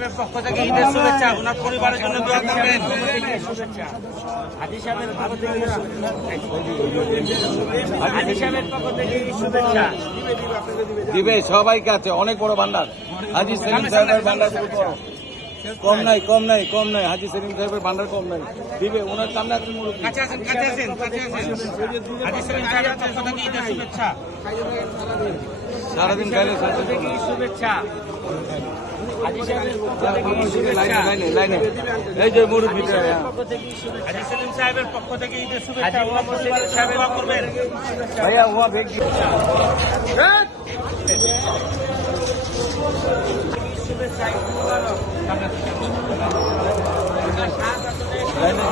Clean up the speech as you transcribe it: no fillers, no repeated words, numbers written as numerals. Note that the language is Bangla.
সাহেবের পক্ষ থেকে ঈদের শুভেচ্ছা, ওনার পরিবারের জন্য দোয়া করবেন। হাজী সাহেবের পক্ষ থেকে শুভেচ্ছা দিবে সবাইকে আছে, অনেক বড় ভান্ডার। হাজী সেলিম সাহেবের ভান্ডার বহুত বড়, কম নাই কম নাই কম নাই। হাজী সেলিম সাহেবের ভান্ডার কম নাই, দিবে ওনার সামনে আপনি মুরব্বী। কাছে আছেন, কাছে আছেন, কাছে আছেন। হাজী সেলিম সাহেবের পক্ষ থেকে ঈদের শুভেচ্ছা, সারাদিন খাইলে শুভেচ্ছা। হাজী সাহেবের পক্ষ থেকে শুভেচ্ছা, লাইনে এই যে মুরব্বী হাজী সেলিম সাহেবের পক্ষ থেকে ঈদের শুভেচ্ছা, ওনার পরিবারের সাহেব দোয়া করবেন। ভাইয়া ওয়া ভেগ শুভেচ্ছা, লাইনে